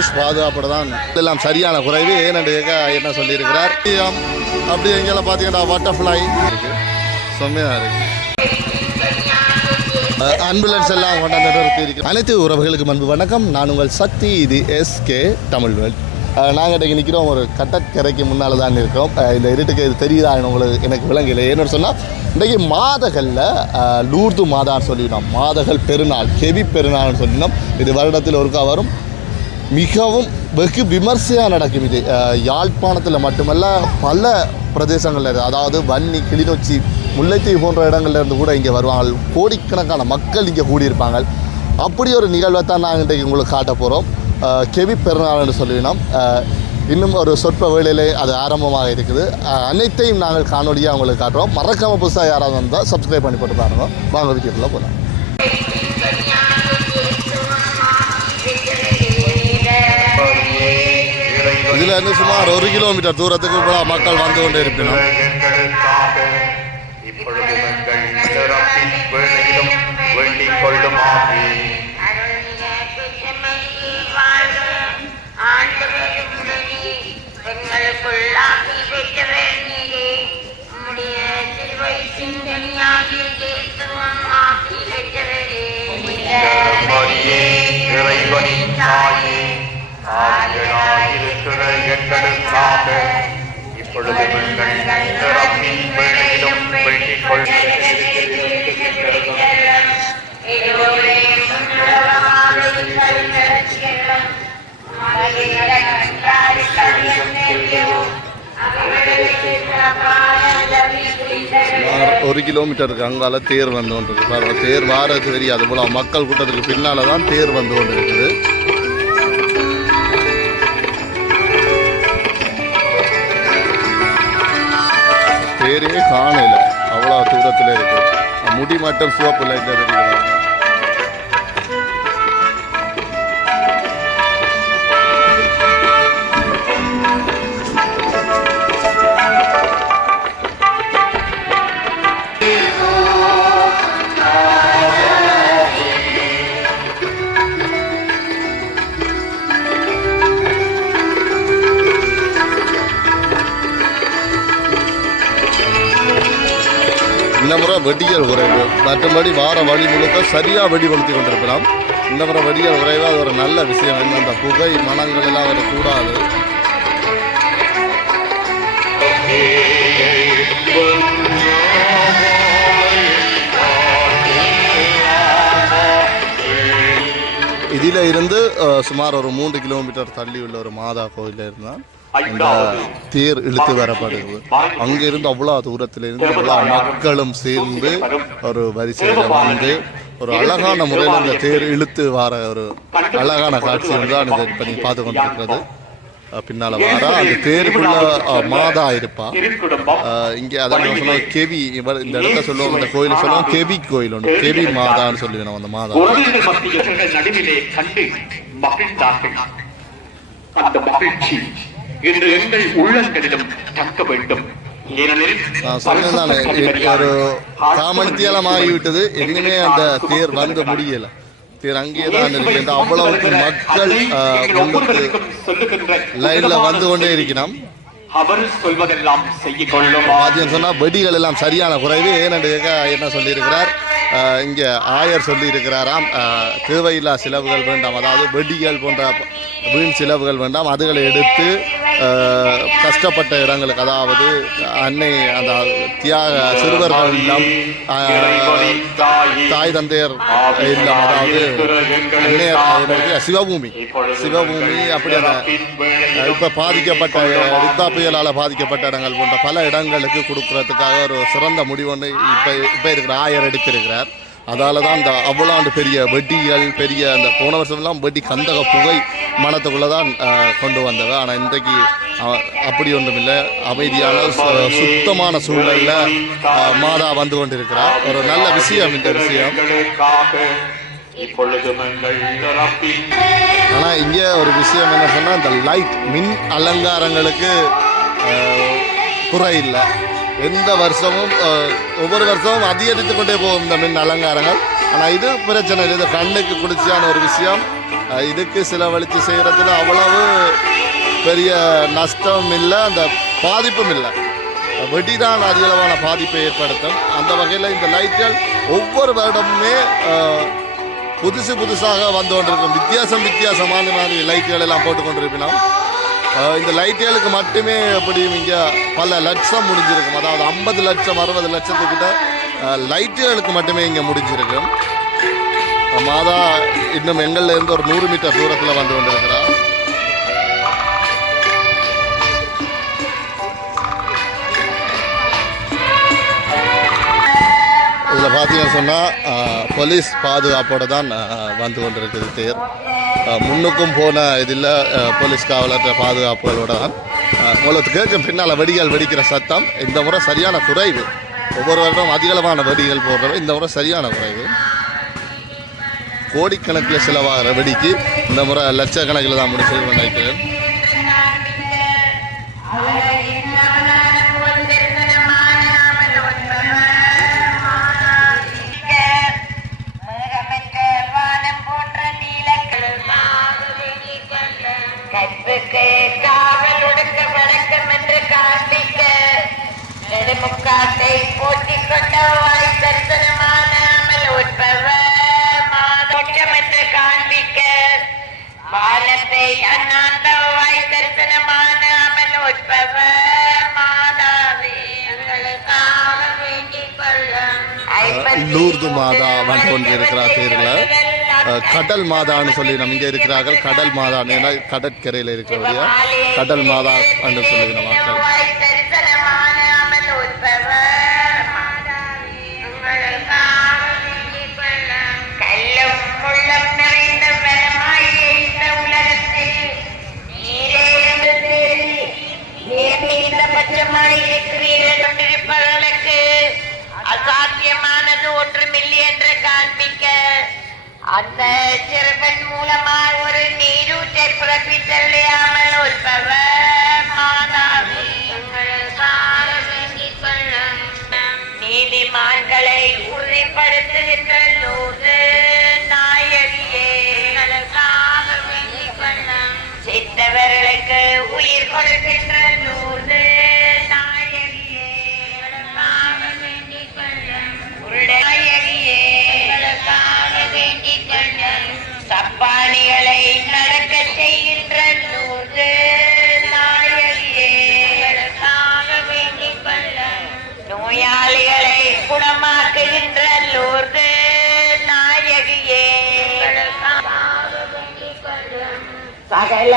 Police பாதுகாப்பு தான் எல்லாம் சரியான குறைவு. ஏனென்று கேட்க என்ன சொல்லியிருக்கிறார்? அப்படி எங்கெல்லாம் பார்த்தீங்கன்னா பட்டர்ஃப்ளை இருக்கு செம்மையாக இருக்கு. ஆம்புலன்ஸ் எல்லாம் கொண்டாந்து அனைத்து உறவுகளுக்கு அன்பு வணக்கம். நான் உங்கள் சக்தி இது எஸ்கே தமிழ் வேர்ல்ட் நாங்கள் இன்றைக்கி நிற்கிறோம் ஒரு கட்டக்கரைக்கு முன்னால் தான் இருக்கோம் இந்த இருட்டுக்கு இது தெரியுதா உங்களுக்கு எனக்கு விளங்கலை. ஏன்னு சொன்னால் இன்றைக்கி மாதகளில் லூர்து மாதான்னு சொல்லினோம். மாதகள் பெருநாள் கெவி பெருநாள்னு சொல்லினோம். இது வருடத்தில் ஒருக்கா வரும். மிகவும் வெகு விமர்சையாக நடக்கும் இது. யாழ்ப்பாணத்தில் மட்டுமல்ல பல பிரதேசங்களில் அதாவது வன்னி கிளிநொச்சி முல்லைத்தீவு போன்ற இடங்கள்லேருந்து கூட இங்கே வருவாங்க. கோடிக்கணக்கான மக்கள் இங்கே கூடியிருப்பாங்க. அப்படி ஒரு நிகழ்வை தான் நாங்கள் இன்றைக்கு உங்களுக்கு காட்ட போகிறோம் கெவி பெருநாள்னு சொல்லினோம். இன்னும் ஒரு சொற்ப வேளையிலே அது ஆரம்பமாக இருக்குது. அனைத்தையும் நாங்கள் காணொலியாக உங்களுக்கு காட்டுறோம். மறக்காமல் புதுசாக யாராவது வந்தால் சப்ஸ்கிரைப் பண்ணி போட்டு பாருங்க. வாங்க வீடியோக்குள்ளே போகலாம் இதில் இருந்து சுமார் ஒரு கிலோமீட்டர் தூரத்துக்கு கூட மக்கள் வந்து கொண்டே இருப்பினோம் இறைவனின் தாயே எங்களுக்காக இப்பொழுது வேண்டிக் ஒரு கிலோமீட்டருக்கு அங்கால தேர் வந்து கொண்டிருக்கு. தேர் வாரது தெரியாது. போல மக்கள் கூட்டத்துக்கு பின்னால தான் தேர் வந்து கொண்டிருக்குது. இருக்குது தேரே காணல. அவ்வளோ தூரத்தில் இருக்கு. முடி மட்டும் சிவப்பு லைட்டில் தெரியுது. இந்த முறை வெடிகள் குறைவு மற்றபடி வார வழி முழுக்க சரியாக வெடி கொண்டிருக்கிறோம் கொண்டிருக்கலாம். இந்த முறை வெடிகள் குறைவு அது ஒரு நல்ல விஷயம். என்ன அந்த புகை மனங்கள் எல்லாம் வரக்கூடாது இதில் இருந்து சுமார் ஒரு மூன்று கிலோமீட்டர் தள்ளி உள்ள ஒரு மாதா கோயிலில் இருந்தால் தேர் இழுத்து வரப்படுது. அங்கிருந்து அவ்வளோ தூரத்தில் இருந்து அவ்வளோ மக்களும் சேர்ந்து ஒரு வரிசையில் வந்து ஒரு அழகான முறையில் இந்த தேர் இழுத்து வர ஒரு அழகான காட்சி வந்து தான் இதை இப்போ நீங்கள் பார்த்து கொண்டிருக்கிறது. பின்னால வர அந்த தேருக்குள்ள மாதா இருப்பா. இங்கே அதான் நான் சொன்னோம் கெவி இவர் இந்த இடத்துல சொல்லுவோம் அந்த கோயில் சொல்லுவோம் கெவி கோயில் ஒன்று கெவி மாதான்னு சொல்லுவேன் அந்த மாதா. நடுவிலே கண்டு மகிழ்ந்தார்கள். அந்த மகிழ்ச்சி இன்று எங்கள் உள்ளங்களிலும் தக்க வேண்டும். ஏனெனில் நான் சொன்னேன் தானே எ- ஒரு ஆகிவிட்டது இன்னுமே அந்த தேர் வந்து முடியல. தேர் அங்கேயே தான் இருக்கு அவ்வளவுக்கு மக்கள் லைன்ல வந்து கொண்டே இருக்கிறோம். அவர் சொல்வதெல்லாம் செய்ய கொள்ளும் பாத்தியம் சொன்னா வெடிகள் எல்லாம் சரியான குறைவு ஏனென்று என்ன சொல்லியிருக்கிறார்? இங்க ஆயர் சொல்லியிருக்கிறாராம். அஹ், தேவையில்லா செலவுகள் வேண்டாம். அதாவது வெடிகள் போன்ற வீண் செலவுகள் வேண்டாம். அதுகளை எடுத்து கஷ்டப்பட்ட இடங்களுக்கு அதாவது அன்னை அந்த தியாக சிறுவர்கள் இல்லம் தாய் தந்தையர் இல்லம் அதாவது அன்னையர் சிவபூமி. சிவபூமி அப்படி அந்த இப்போ பாதிக்கப்பட்ட ரித்தா புயலால் பாதிக்கப்பட்ட இடங்கள் போன்ற பல இடங்களுக்கு கொடுக்கறதுக்காக ஒரு சிறந்த முடிவு ஒன்று இப்போ இப்போ இருக்கிற ஆயர் எடுத்திருக்கிறார். அதால தான் இந்த அவ்வளோ பெரிய வெட்டிகள் பெரிய அந்த போன வருஷம்லாம் வெட்டி கந்தக புகை மனத்துக்குள்ளே தான் கொண்டு வந்தவ. ஆனால் இன்றைக்கு அப்படி ஒன்றும் இல்லை அமைதியான சு- சுத்தமான சூழலில் மாதா வந்து கொண்டிருக்கிறார். ஒரு நல்ல விஷயம் இந்த விஷயம். ஆனால் இங்கே ஒரு விஷயம் என்ன சொன்னால் இந்த லைட் மின் அலங்காரங்களுக்கு குறை இல்லை. எந்த வருஷமும் ஒவ்வொரு வருஷமும் அதிகரித்து கொண்டே போகும் இந்த மின் அலங்காரங்கள். ஆனால் இது பிரச்சனை இல்லை. இது கண்ணுக்கு குளிர்ச்சியான ஒரு விஷயம். இதுக்கு செலவழித்து செய்கிறதுல அவ்வளவு பெரிய நஷ்டம் இல்லை அந்த பாதிப்பும் இல்லை. வெடி தான் அதிகளவான பாதிப்பை ஏற்படுத்தும். அந்த வகையில் இந்த லைட்கள் ஒவ்வொரு வருடமுமே புதுசு புதுசாக வந்து கொண்டிருக்கும். வித்தியாசம் வித்தியாசமான மாதிரி லைட்டுகள் எல்லாம் போட்டு கொண்டிருப்பினோம். இந்த லைட்டுகளுக்கு மட்டுமே அப்படி இங்கே பல லட்சம் முடிஞ்சிருக்கும். அதாவது ஐம்பது லட்சம் அறுபது லட்சத்துக்கிட்ட லைட்டியலுக்கு மட்டுமே இங்கே முடிஞ்சிருக்கும். மாதா இன்னும் எங்கள்ல இருந்து ஒரு நூறு மீட்டர் தூரத்தில் வந்து கொண்டிருக்கிறார். இதில் பார்த்தீங்கன்னு சொன்னால் போலீஸ் பாதுகாப்போடு தான் வந்து கொண்டிருக்குது தேர். முன்னுக்கும் போன இதில் போலீஸ் காவலர்கள் பாதுகாப்புகளோட தான். உங்களுக்கு கேட்கும் பின்னால் வெடிகள் வெடிக்கிற சத்தம் இந்த முறை சரியான குறைவு. ஒவ்வொரு வருடம் அதிகளவான வெடிகள் போடுறவை இந்த முறை சரியான குறைவு. கோடிக்கணக்கில் செலவாகிற வெடிக்கு இந்த முறை லட்சக்கணக்கில் தான் முடிச்சு நினைக்கிறேன். காண்பிக்க நெடுமுக்காட்டை போட்டிக் கொண்ட வாய் தரிசனமான அமல் உட்பவ மாதோட்டம் என்று காண்பிக்க வானத்தை அண்ணாந்த வாய் தரிசனமான அமல் உட்பவ மாதாவே லூர்து மாதா வந்து கொண்டிருக்கிறார் அஹ், கடல் மாதான்னு சொல்லி நம்ம இங்கே இருக்கிறார்கள். கடல் மாதான்னு ஏன்னா கடற்கரையில் இருக்கக்கூடிய கடல் மாதா என்று சொல்லி நம்ம கொடுக்கின்ற லூர்து நாயகியே. கொள்ளும் சப்பானிகளை சகல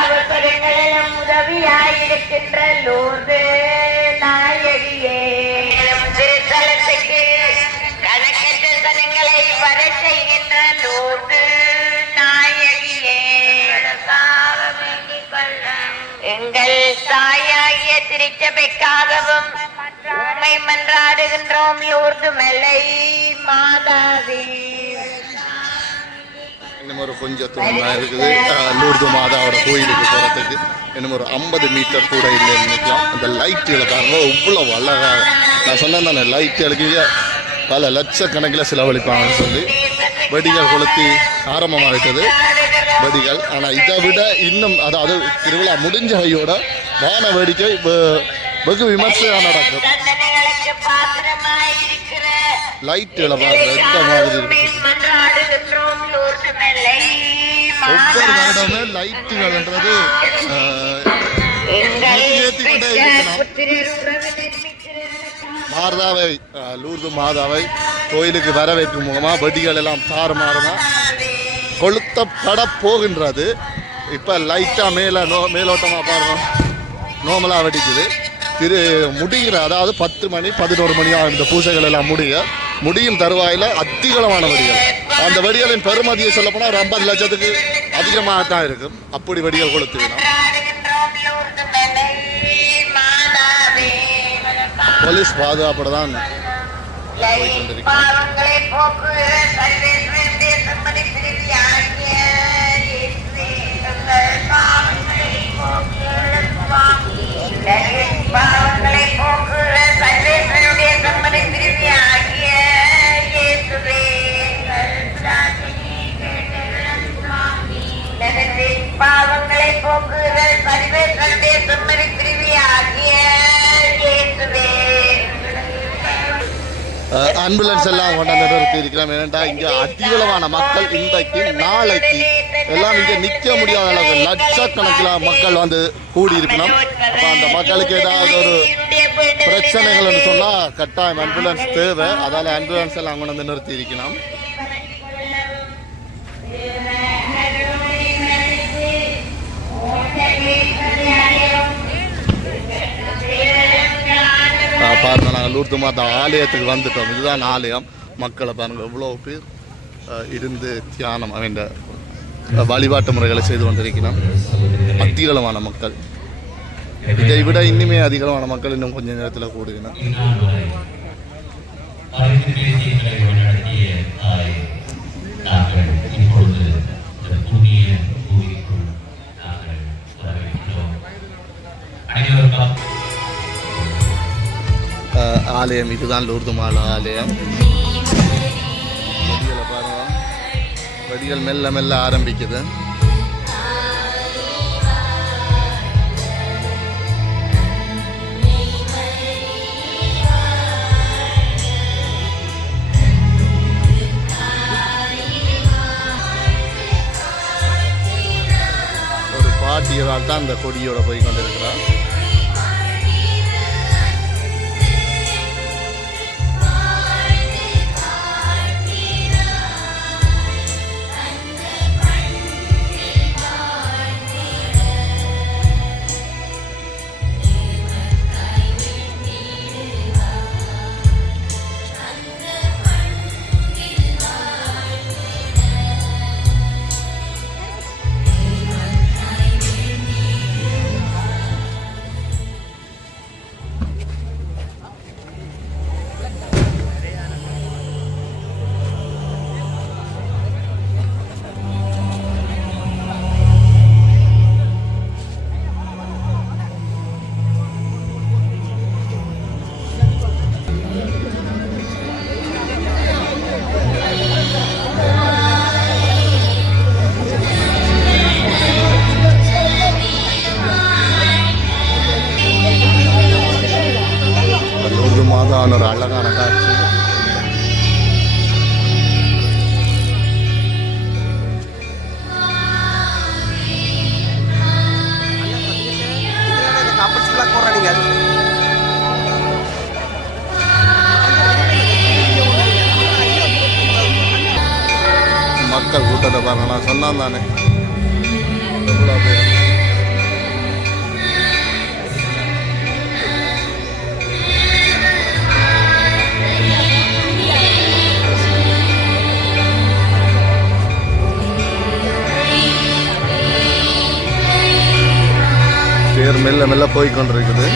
அவசரங்களிலும் உதவியாயிருக்கின்ற லோது நாயகியே. திருத்தலத்துக்கு கணக்கற்ற தனங்களை வர செய்கின்ற லோது நாயகியே. எங்கள் தாயாகிய திருச்சபைக்காகவும் உண்மை மன்றாடுகின்றோம் யோர்து மலை மாதாவே. இன்னும் ஒரு கொஞ்சம் தூரம் தான் இருக்குது லூர்து மாதாவோட கோயிலுக்கு போகிறதுக்கு இன்னும் ஒரு ஐம்பது மீட்டர் கூட இல்லை நினைக்கலாம். அந்த லைட்டுகளை பாருங்க இவ்வளோ அழகாக நான் சொன்னேன் தானே லைட்டுகளுக்கு பல லட்சக்கணக்கில் செலவழிப்பாங்கன்னு சொல்லி. வெடிகள் கொளுத்தி ஆரம்பமாகிட்டது வெடிகள். ஆனால் இதை விட இன்னும் அதாவது திருவிழா முடிஞ்ச கையோட வான வேடிக்கை வெகு விமர்சையாக நடக்கும். பாருங்க எந்த மாதிரி ஒவ்வொரு மாதாவே வருடமே லைட்டுகள்ன்றது ஏற்றிக்கொண்டே மாதாவை லூர்து மாதாவை கோயிலுக்கு வரவேற்கும் முகமாக வெடிகள் எல்லாம் தாறுமாறுமா கொளுத்தப்பட போகின்றது. இப்போ லைட்டாக மேலே நோ மேலோட்டமாக பாருங்க. நோமலாக வெடிக்குது. திரு முடிகிற அதாவது பத்து மணி பதினோரு மணி ஆகும் இந்த பூஜைகள் எல்லாம் முடிய முடியும் தருவாயில் அதிகளமான வெடிகள். அந்த வெடிகளின் பெருமதியை சொல்லப்போனால் ஒரு ஐம்பது லட்சத்துக்கு அதிகமாக தான் இருக்கும். அப்படி வெடிகள் கொளுத்துவிடும் மன்றாடுகின்றோம் போலீஸ் பாதுகாப்போட தான் பாவங்களை போக்குற சர்வேஸ்வரனுடைய சம்மதி திரும்பி ஆகிய இயேசுவே. எனது பாவங்களை போக்குற சர்வேஸ்வரனுடைய சம்மதி திரும்பி ஆகிய இயேசுவே. ஆம்புலன்ஸ் எல்லாம் கொண்டாந்து இருக்கிறோம் ஏனென்றால் இங்கே அதிகளவான மக்கள் இன்றைக்கு நாளைக்கு எல்லாம் இங்கே நிற்க முடியாத அளவுக்கு லட்சக்கணக்கில் மக்கள் வந்து கூடி இருக்கணும் அப்போ அந்த மக்களுக்கு ஏதாவது ஒரு பிரச்சனைகள் சொன்னால் கட்டாயம் ஆம்புலன்ஸ் தேவை. அதால் ஆம்புலன்ஸ் எல்லாம் கொண்டு வந்து நிறுத்தி இருக்கணும். பாருங்க நாங்கள் லூர்து மாதா ஆலயத்துக்கு வந்துட்டோம். இதுதான் ஆலயம். மக்களை பாருங்க எவ்வளோ பேர் இருந்து தியானம் அவன் வழிபாட்டு முறைகளை செய்து கொண்டிருக்கிறோம். அதிகளவான மக்கள். இதை விட இன்னுமே அதிகளவான மக்கள் இன்னும் கொஞ்ச நேரத்தில் அஹ், ஆலயம் இதுதான் லூர்து மாலா ஆலயம். பாருங்க. வெடிகள் மெல்ல மெல்ல ஆரம்பிக்குது. ஒரு பாட்டியதால் தான் அந்த கொடியோட போய் கொண்டிருக்கிறார் மெல்ல போய் கொண்டிருக்குது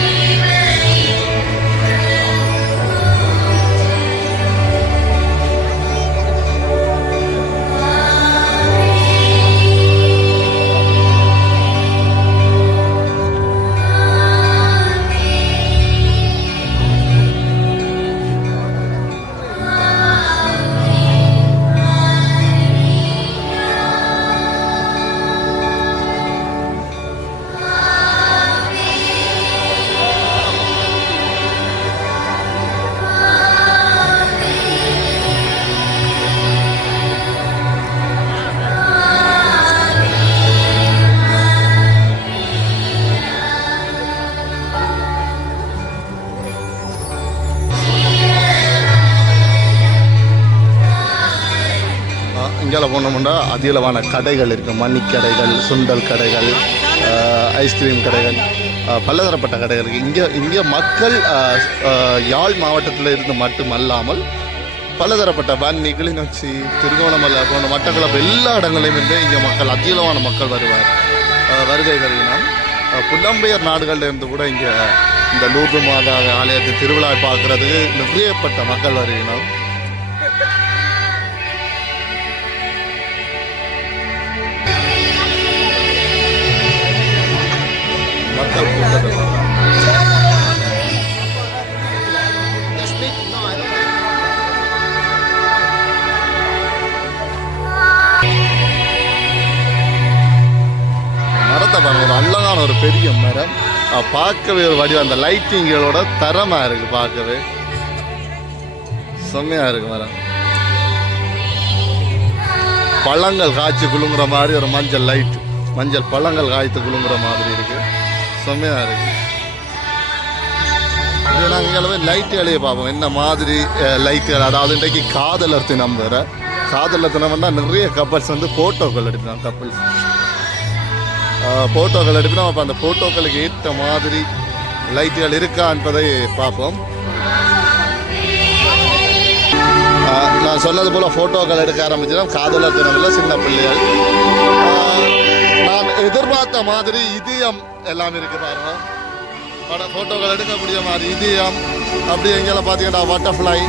இங்கே போனோம்னா அதிகளவான கடைகள் இருக்குது மணிக்கடைகள் சுண்டல் கடைகள் ஐஸ்கிரீம் கடைகள் பலதரப்பட்ட கடைகள் இருக்குது இங்கே இங்கே மக்கள் யாழ் மாவட்டத்தில் இருந்து மட்டுமல்லாமல் பலதரப்பட்ட வன்னி கிளிநொச்சி திருகோணமலை போன்ற மட்டக்களப்பு எல்லா இடங்களிலுமே இங்கே மக்கள் அதிகளவான மக்கள் வருவார். வருகைகளினால் வருகை புலம்பெயர் நாடுகள்லேருந்து கூட இங்கே இந்த லூர்து மாதா ஆலயத்தை திருவிழா பார்க்குறதுக்கு நிறையப்பட்ட மக்கள் வருகினோம் மரத்தை பாருங்க ஒரு அழகான ஒரு பெரிய மரம். பார்க்கவே ஒரு வடிவம் அந்த லைட்டிங்களோட தரமா இருக்கு பார்க்கவே. செம்மையா இருக்கு மரம். பழங்கள் காய்ச்சி குலுங்குற மாதிரி ஒரு மஞ்சள் லைட் மஞ்சள் பழங்கள் காய்த்து குலுங்குற மாதிரி இருக்கு. செம்மையா இருக்கு. இது நாங்கள் போய் லைட்டுகளையே பார்ப்போம். என்ன மாதிரி லைட்டுகள் அதாவது இன்றைக்கு காதலர் தினம் வேற. காதலர் தினம்னா நிறைய கப்பல்ஸ் வந்து ஃபோட்டோக்கள் எடுக்கிறாங்க கப்பல்ஸ் ஃபோட்டோக்கள் எடுக்கணும். அப்போ அந்த ஃபோட்டோக்களுக்கு ஏற்ற மாதிரி லைட்டுகள் இருக்கா என்பதை பார்ப்போம். நான் சொன்னது போல் ஃபோட்டோக்கள் எடுக்க ஆரம்பிச்சிடும். காதலர் தினமில் சின்ன பிள்ளைகள். நான் எதிர்பார்த்த மாதிரி இதயம் எல்லாம் இருக்குது பாருங்க. பட ஃபோட்டோக்கள் எடுக்கக்கூடிய மாதிரி இதயம். அப்படி எங்கெல்லாம் பார்த்தீங்கன்னா பட்டர்ஃப்ளை